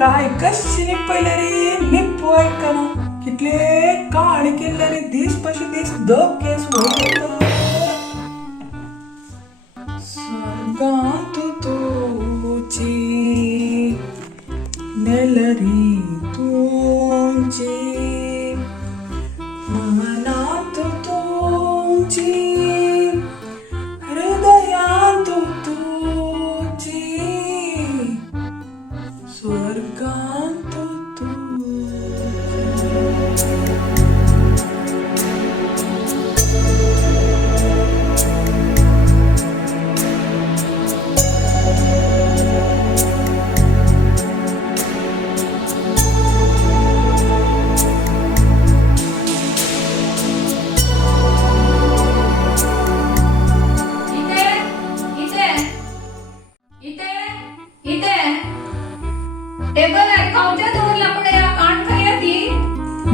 प्राय कशी निपयले रे निप्पू ऐकना कितले काळ केले रे दीस पशी दीस केस स्वर्गात तुझी नेलरी तुमची मनात तुमची हृदयात तुझी स्वर्गात तुझी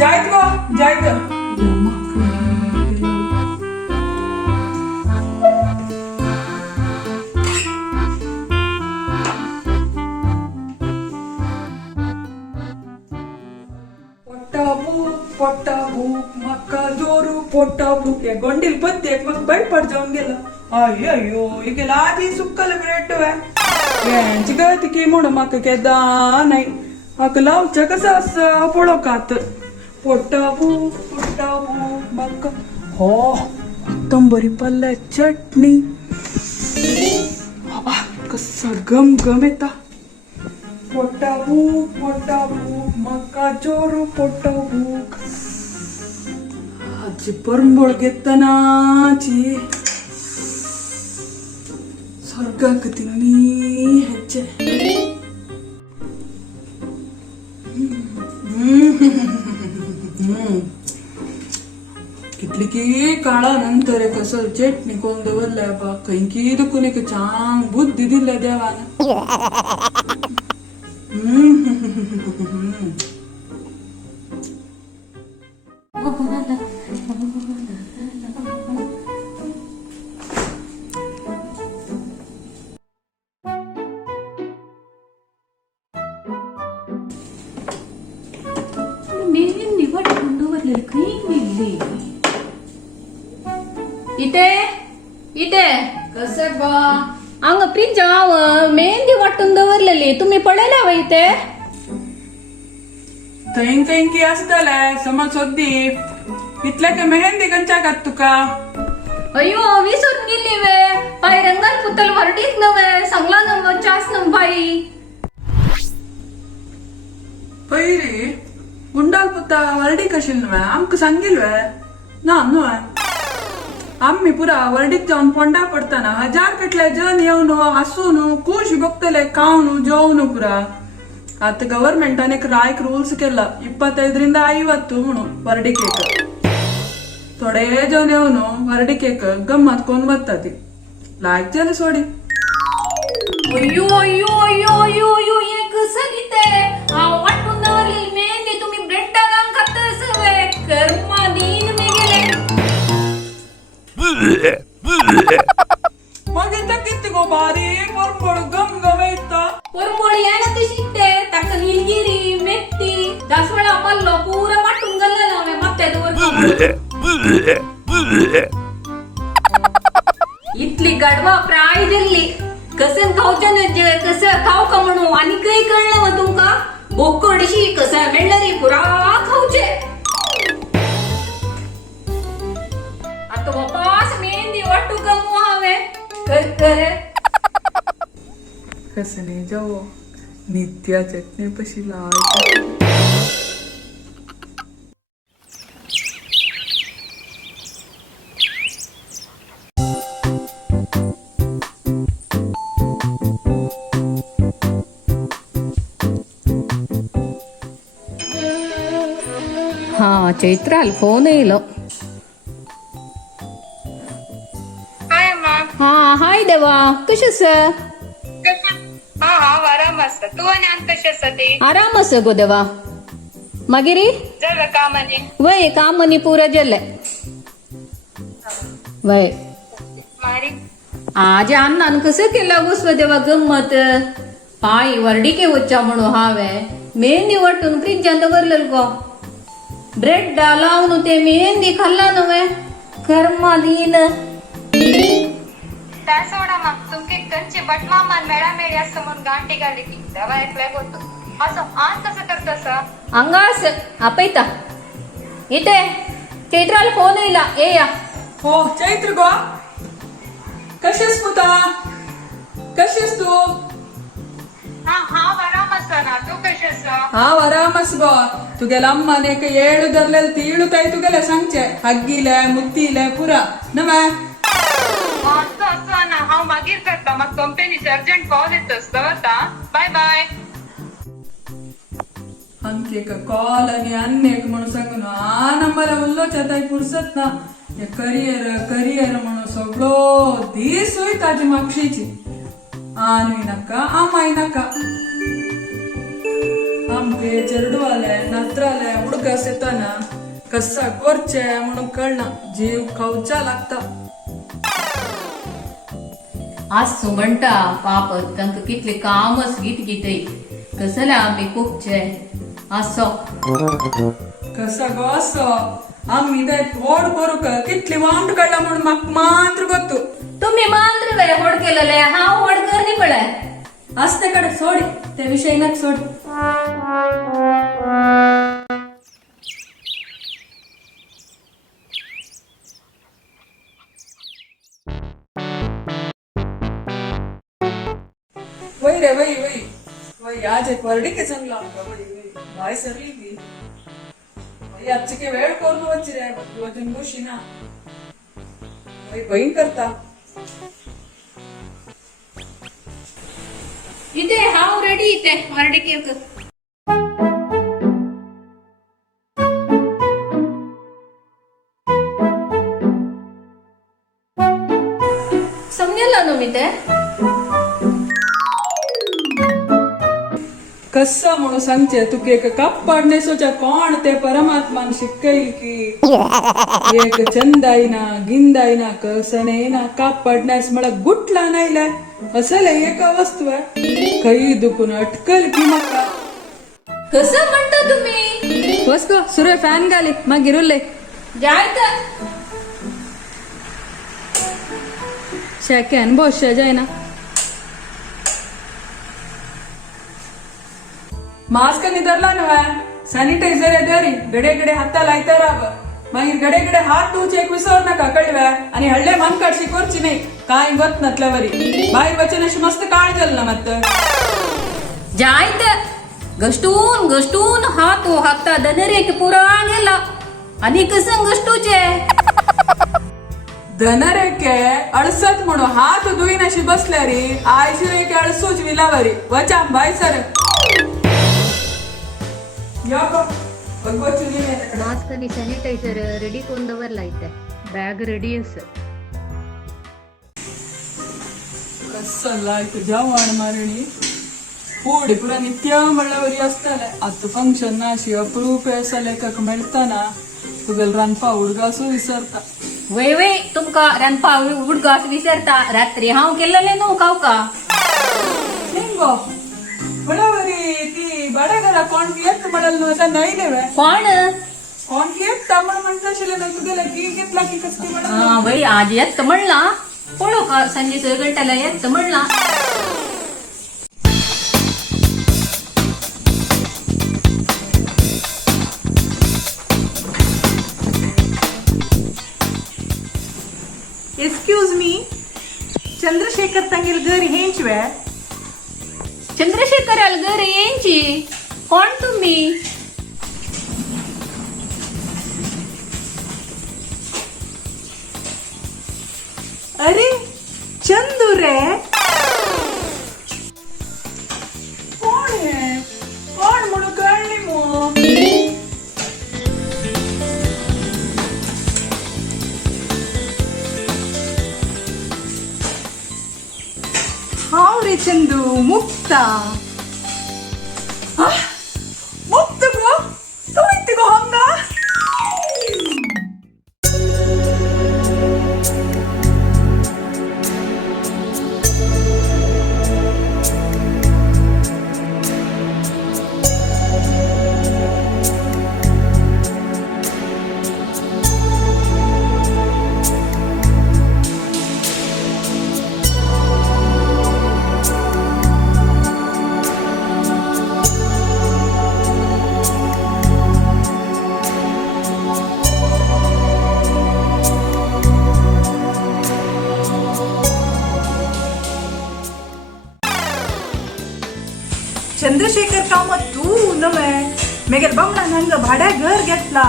जायत गो जायत पोट्टा भूक मक्का जोरू पोट्टा भूक या गोंडील पत्ते मग बैठपट जाऊन गेलं अय्यो गेला आधी सुक्कल ब्रेड यांची गळती की म्हणून मग केदा नाही अक लावच्या कसं असं पळो कात पोट्टा भूक मक्का हो एकदम बरी पल्ल्या चटणी कसा गम गम येता पोट्टा भूक मक्का चोरू पोट्टा भूक आजी परंबळ घेतानाची स्वर्गाक तिन्नी ह्याचे कितली की काळानंतर कसं चटणी कोण दवरल्या बा खंयकी दुखून एक चांग बुद्धी दिल्या देवान इथे कसं बा अंग फ्रीज मेहंदी वाटून दवरलेली तुम्ही पळयल्या हवं इथे थंय खंयकी आसतले समज सोदी इतल्या का मेहंदी कंच्या कात तुका अयो विसरून गेली वे पाय रंगाल पुतल वरडीत नव्हे सांगला नव चास नव बाई पयरी गुंडाल पुता वरडी कशी न्हय आमकां सांगिल वे ना न्हय आम्ही पुरा वर्डीक जाऊन पोंडा पडताना हजार कटले जन येऊन हसून खुश बघतले खाऊन जेवून पुरा आता गव्हर्नमेंटान एक रायक रूल्स केला 25 50 म्हणून वर्डी केक थोडे जन येऊन वर्डी केक गम्मत कोण बसता ती लायक झाली सोडी अयो अयो अयो अयो अयो हे कसं गीते वाटून दवरलेली मेहंदी तुम्ही ब्रेड घालून खाता सवय कर्मा दिन मे गेले मग इथं किती गो भारी परंबळ गम गम येता परंबळी आहे ना तशी ते टाक निलगिरी मेथी दासवडा पल्लो पुरा वाटून गल्ला हवे मत्त्यावर इतली गडवा प्राय दिल्ली कसं खाऊच्या न कसं खाऊ का म्हणू आणि काही कळलं मग तुमका बोकडशी कसं मेळणारी पुरा खाऊचे आता बापास मेहंदी वाटू गमू हवे कर कसं नाही जाऊ नित्या चटणी पशी लावायची हा चैत्राल फोन येईल हा हाय देवा कशेस आराम असता तू आणि अंत कशी असता ते आराम अस गो देवा मागिरी जर कामाने वय कामनी पुरा जल्ले वय मारी आज अन्नान कसं केलं गोस्व देवा गंमत पाय वर्डिके वच्चा म्हणू हांवें मेहंदी वाटून फ्रिजांत दवरलेलो गो ब्रेड लावन ते मेहंदी खाल्ला न्हय कर्मा दिन त्या सोडा मग तुमके कंचे बट मामान मेळा मेळी असं म्हणून गांठी घाली ती तेव्हा ऐकलंय होतो असं आज कसं करतस हंगास आपयता इथे चैत्राला फोन येयला येया हो चैत्र गो कशीस पुता कशीस तू हा आराम असा ना तू कशी असा हांव आरामस गो तुगेला अम्मान एक 7 धरलेले तीळ काय तुगेले सांगचे हग्गिले मुत्तीले पुरा नव्हे असं असं ना हांव मागीर करता मग कंपनीचे अर्जंट कॉल येतस दवरता बाय बाय अंकेक कॉल आणि अन्नेक म्हणून सांगून आ नंबर उल्लोच्या ताई पुरसत ना हे करियर म्हणून सगळो दीस होय ताजी मागशीची आनवी नाका आमाई नाका आमके चेरडवाले नात्राले उडकस येताना कसा करचे म्हणून कळना जीव खाऊचा लागता आज म्हणटा पाप तांकां कितले कामच गीत गीतय कसले आमी खूपचे असो कसा गो असो आम्ही ते फोड करूक कितली वांट काढला म्हणून म्हाका मात्र गोतू तुम्ही मात्र वे होड केलेले हांव होड करनी पळय असते कडे सोड ते विषय नक सोड वही रे वही वही वही आज एक वर्डी के चांगला वही वही बाय सरली की वही आजचे के वेळ करून वच्ची रे वजन गोशी ना वही बहीण करता इथे हांव रेडी इथे वर्डी केक समजेला न्हू मी ते कसा म्हणून सांगचे तुके एक कप पाडण्यासोच्या कोण ते परमात्मान शिकईल की एक चंदाईना गिंदाईना कसणेना काप पडण्यास मला गुटला नाहीला असं एक वस्तू आहे काही दुखून अटकल की मका कसं म्हणता तुम्ही बस गो सुरू फॅन घाली मग गिरुले जायत शेक्यान बस जायना मास्क निदरला नव्हे सॅनिटायझर येतरी गडे गडे हाता लायता राब मागीर गडे गडे हात धुवचे एक विसर नका कळव्या आणि हडले मन काढशी करची नाही काय गत नतल्यावरी बाहेर वचन अशी मस्त काळ जल्ला मत जायत गष्टून हात हाता दनरेक पुरा गेला आणि कसं गष्टूचे धनरेके अडसत म्हणून हात धुईन अशी बसल्या रे आयशी रेके अडसूच विलावरी वचा बाय सर मास्क आणि सॅनिटायझर रेडी करून दवरला इथे बॅग रेडी अस कसला तुझ्या वाण मारणी फूड पुरा नित्य म्हणल्यावरी असताले आता फंक्शन ना अशी अप्रूप असा लेखक मेळताना तुगेल रानपा उडगासू विसरता वय वय तुमका रानपा उडगास विसरता रात्री हांव केलेले न्हू खावका हिंगो म्हणल्यावरी ती बड्या घरा कोण येत म्हणाल न्हू आता नाही नेवे कोण येत तामण म्हणता आशिल्ले न्हू तुगेला की घेतला की कसली म्हणा वय आज येत म्हणला पळो का संजे 6 गंटेला येत म्हणला ಎಕ್ಸ್ಕ್ಯೂಸ್ ಮೀ ಚಂದ್ರಶೇಖರ್ ತಂಗಿಲ್ ಗರಿ ಹೇಂಚ್ವೆ चंद्रशेखर अलगर यांची कोण तुम्ही अरे चंदू रे कोण हे कोण म्हणून कळली मो हाव रे चंदू मुक्ता ಮುಕ್ತ ಗೋ ತೂ ಇತ್ತಿಗೋ ಹಂಗ सगळे काम तू नवे मेगेल बामणा हंग भाड्या घर घेतला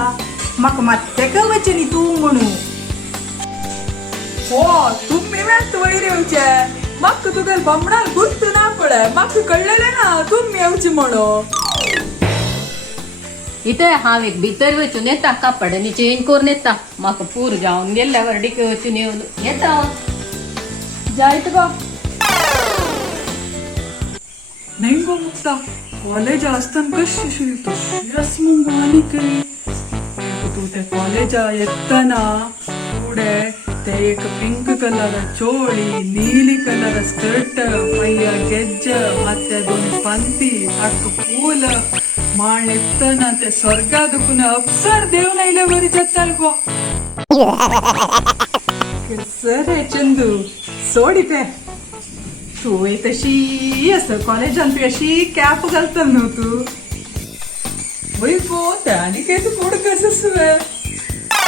म्हाका मात तेका वचनी तू म्हणू हो तुम्ही वेळत वैर येवचे म्हाका तुगेल बामणाल गुर्त ना पडे म्हाका कळलेले ना तुम्ही येवची म्हणून इथे हांव एक भितर वचून येता कापडांनी चेंज करून येता म्हाका पूर जावन गेल्या वर्डीक वचून येवन येता जायत गो नाही गो मुक्ता कॉलेज असताना कशी शिकतो यस मग आणि काही तू त्या कॉलेजा येताना पुढे ते एक पिंक कलर चोळी ನೀಲಿ ಕಲರ್ ಸ್ಕರ್ಟ್ ಪಯ್ಯ ಗೆಜ್ಜೆ ಮತ್ತೆ दोन पंती ಅಕ್ಕ ಪೂಲ ಮಾಳೆತ್ತನ ते ಸ್ವರ್ಗದಕ್ಕೂನ ಅಪ್ಸರ್ ದೇವನ ಇಲ್ಲ ಬರಿ ಜತ್ತಲ್ಗೋ सर रे चंदू सोडिते तू तशी असं कॉलेजान तू अशी कॅप घालतल न्हू तू वय गो त्याने काय तू कोड कसं सुवे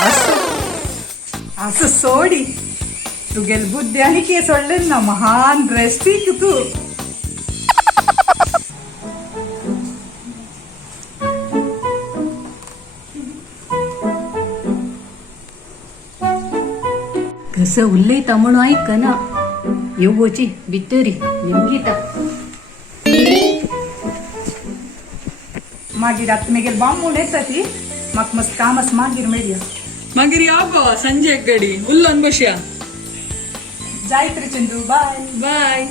असं असं सोडी तू गेल बुद्धी आणि के सोडले ना महान रस्तीक तू कसं उल्लयता म्हणून ऐक ना येवची भितरी निमगीता मागीर आतां मेगेल बांबून येता ती म्हाका मस्त काम आसा मागीर मेळया मागीर या गो संजय गडी उल्लोन बसया जायत रे चंदू बाय बाय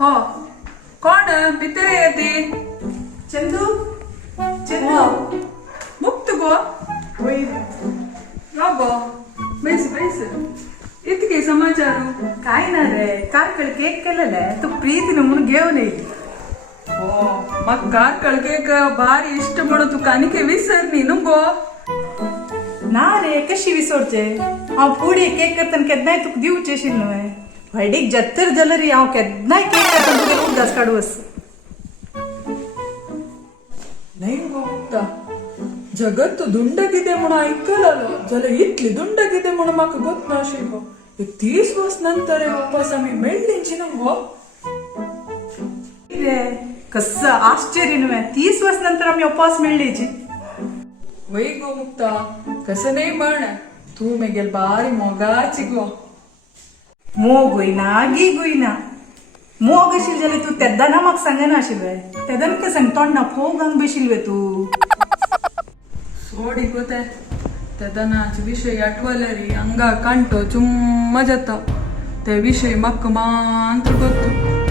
हो कोण भितर येते चंदू हो चंदू मुक्त गो वय या गो बैस बैस इतके समाचार काय ना रे कारकळ केक केलेले तू प्रीतीने म्हणून घेऊन येईल हो मग कार कळकेक भारी इष्ट म्हणून तू कानिके विसरनी नु गो ना रे कशी विसरचे हांव फुडें केक करतना केन्नाय तुका दिवचें आशिल्लें न्हय व्हडीक जत्तर जाल्यार हांव केन्नाय केक करतना तुगेलो उगडास काडू नाही गो मुक्ता जगत तू धुंड कितें म्हणून आयकलेलो जाल्यार इतली धुंड कितें म्हणून म्हाका गोत नाशिल्लो 30 वर्स नंतर वापस आमी मेळ्ळींची न्हू गो रे कसं आश्चर्य न्हय 30 वर्स नंतर आमी उपास मेळ्ळीची वय गो मुक्ता कसं नाही म्हण तू मेगेल बारी मोगाची गो मोग होईना गी गोयना मोग आशिल्ली जाल्यार तू तेद्दाना म्हाका सांगना आशिल्लें तेद्दान काय सांग तोंडा फोगांक बशिल्ले तू सोडी गो ते दनाचे विषय आठवले रे अंगा कांटो चुम्मा जाता ते विषय म्हाका मात्र गोतू